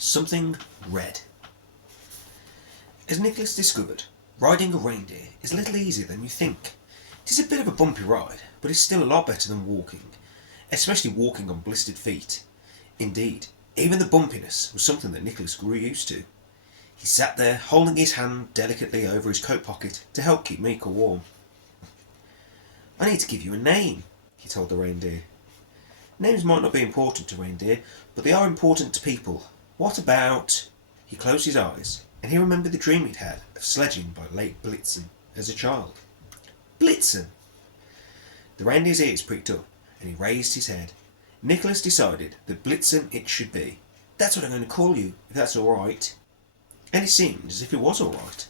Something red. As Nicholas discovered, riding a reindeer is a little easier than you think. It is a bit of a bumpy ride, but it's still a lot better than walking, especially walking on blistered feet. Indeed, even the bumpiness was something that Nicholas grew used to. He sat there, holding his hand delicately over his coat pocket to help keep Mika warm. "I need to give you a name," he told the reindeer. "Names might not be important to reindeer, but they are important to people. What about—" He closed his eyes, and he remembered the dream he'd had of sledging by Lake Blitzen as a child. Blitzen! The reindeer's ears pricked up, and he raised his head. Nicholas decided that Blitzen it should be. "That's what I'm going to call you, if that's all right." And it seemed as if it was all right.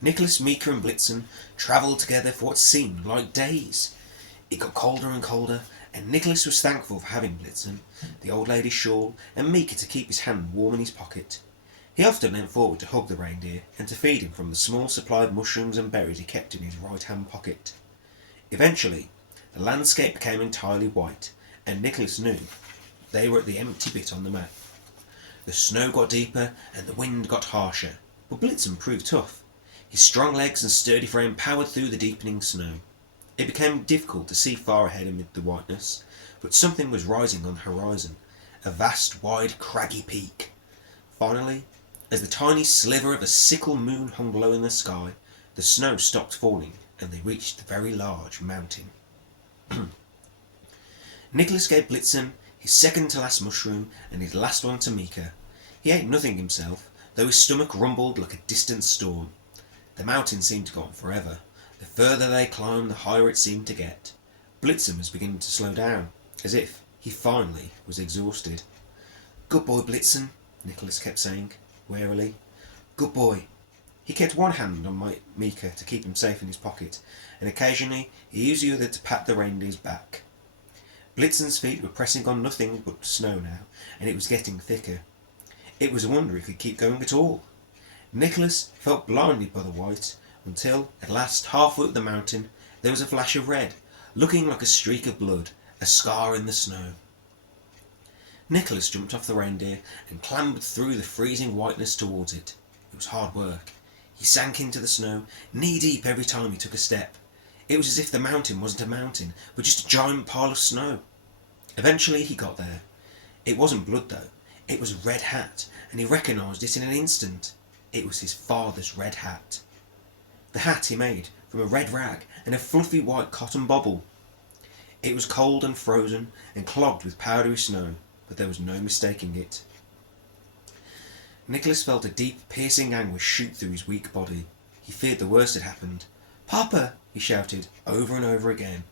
Nicholas, Mika and Blitzen travelled together for what seemed like days. It got colder and colder, and Nicholas was thankful for having Blitzen, the old lady's shawl, and Mika to keep his hand warm in his pocket. He often leant forward to hug the reindeer and to feed him from the small supply of mushrooms and berries he kept in his right-hand pocket. Eventually, the landscape became entirely white, and Nicholas knew they were at the empty bit on the map. The snow got deeper and the wind got harsher, but Blitzen proved tough. His strong legs and sturdy frame powered through the deepening snow. It became difficult to see far ahead amid the whiteness, but something was rising on the horizon, a vast, wide, craggy peak. Finally, as the tiny sliver of a sickle moon hung low in the sky, the snow stopped falling and they reached the very large mountain. Nicholas gave Blitzen his second to last mushroom and his last one to Mika. He ate nothing himself, though his stomach rumbled like a distant storm. The mountain seemed to go on forever. The further they climbed, the higher it seemed to get. Blitzen was beginning to slow down, as if he finally was exhausted. "Good boy, Blitzen," Nicholas kept saying, warily. "Good boy." He kept one hand on Mika to keep him safe in his pocket, and occasionally he used the other to pat the reindeer's back. Blitzen's feet were pressing on nothing but snow now, and it was getting thicker. It was a wonder he could keep going at all. Nicholas felt blinded by the white, until, at last, halfway up the mountain, there was a flash of red, looking like a streak of blood, a scar in the snow. Nicholas jumped off the reindeer and clambered through the freezing whiteness towards it. It was hard work. He sank into the snow, knee-deep every time he took a step. It was as if the mountain wasn't a mountain, but just a giant pile of snow. Eventually he got there. It wasn't blood, though. It was a red hat, and he recognised it in an instant. It was his father's red hat. The hat he made from a red rag and a fluffy white cotton bobble. It was cold and frozen and clogged with powdery snow, but there was no mistaking it. Nicholas felt a deep, piercing anguish shoot through his weak body. He feared the worst had happened. "Papa!" he shouted, over and over again.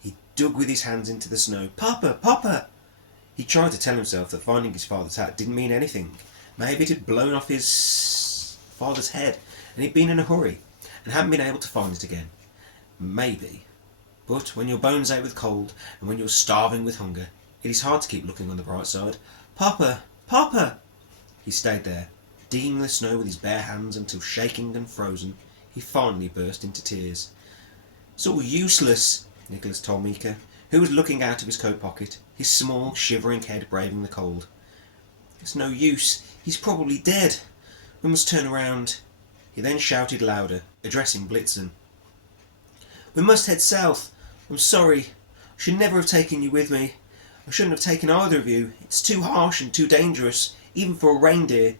He dug with his hands into the snow. "Papa! Papa!" He tried to tell himself that finding his father's hat didn't mean anything. Maybe it had blown off his father's head, and he'd been in a hurry, and hadn't been able to find it again. Maybe. But when your bones ache with cold, and when you're starving with hunger, it is hard to keep looking on the bright side. "Papa! Papa!" He stayed there, digging the snow with his bare hands until, shaking and frozen, he finally burst into tears. "It's all useless," Nicholas told Mika, who was looking out of his coat pocket, his small, shivering head braving the cold. "It's no use. He's probably dead. We must turn around." He then shouted louder, addressing Blitzen. "We must head south. I'm sorry. I should never have taken you with me. I shouldn't have taken either of you. It's too harsh and too dangerous, even for a reindeer.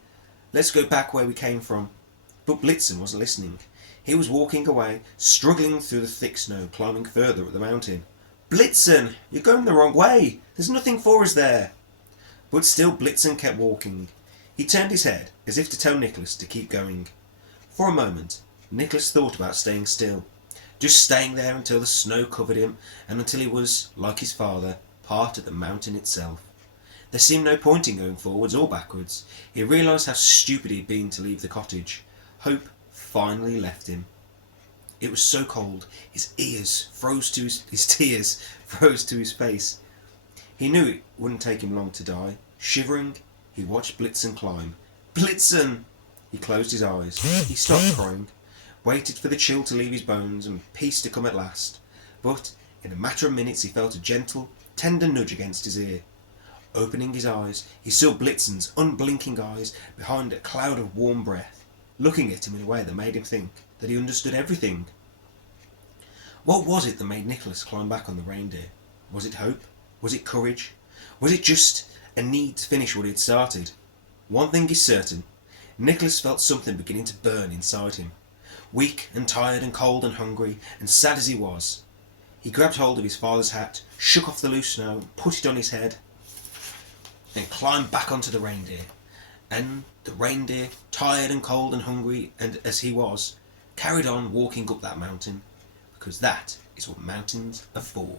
Let's go back where we came from." But Blitzen wasn't listening. He was walking away, struggling through the thick snow, climbing further up the mountain. "Blitzen! You're going the wrong way! There's nothing for us there!" But still Blitzen kept walking. He turned his head, as if to tell Nicholas to keep going. For a moment, Nicholas thought about staying still, just staying there until the snow covered him, and until he was, like his father, part of the mountain itself. There seemed no point in going forwards or backwards. He realised how stupid he had been to leave the cottage. Hope finally left him. It was so cold, his tears froze to his face. He knew it wouldn't take him long to die. Shivering, he watched Blitzen climb. "Blitzen!" He closed his eyes. He stopped crying, waited for the chill to leave his bones and peace to come at last. But in a matter of minutes he felt a gentle, tender nudge against his ear. Opening his eyes, he saw Blitzen's unblinking eyes behind a cloud of warm breath, looking at him in a way that made him think that he understood everything. What was it that made Nicholas climb back on the reindeer? Was it hope? Was it courage? Was it just a need to finish what he had started? One thing is certain. Nicholas felt something beginning to burn inside him. Weak and tired and cold and hungry and sad as he was, he grabbed hold of his father's hat, shook off the loose snow, put it on his head, and climbed back onto the reindeer. And the reindeer, tired and cold and hungry and as he was, carried on walking up that mountain, because that is what mountains are for.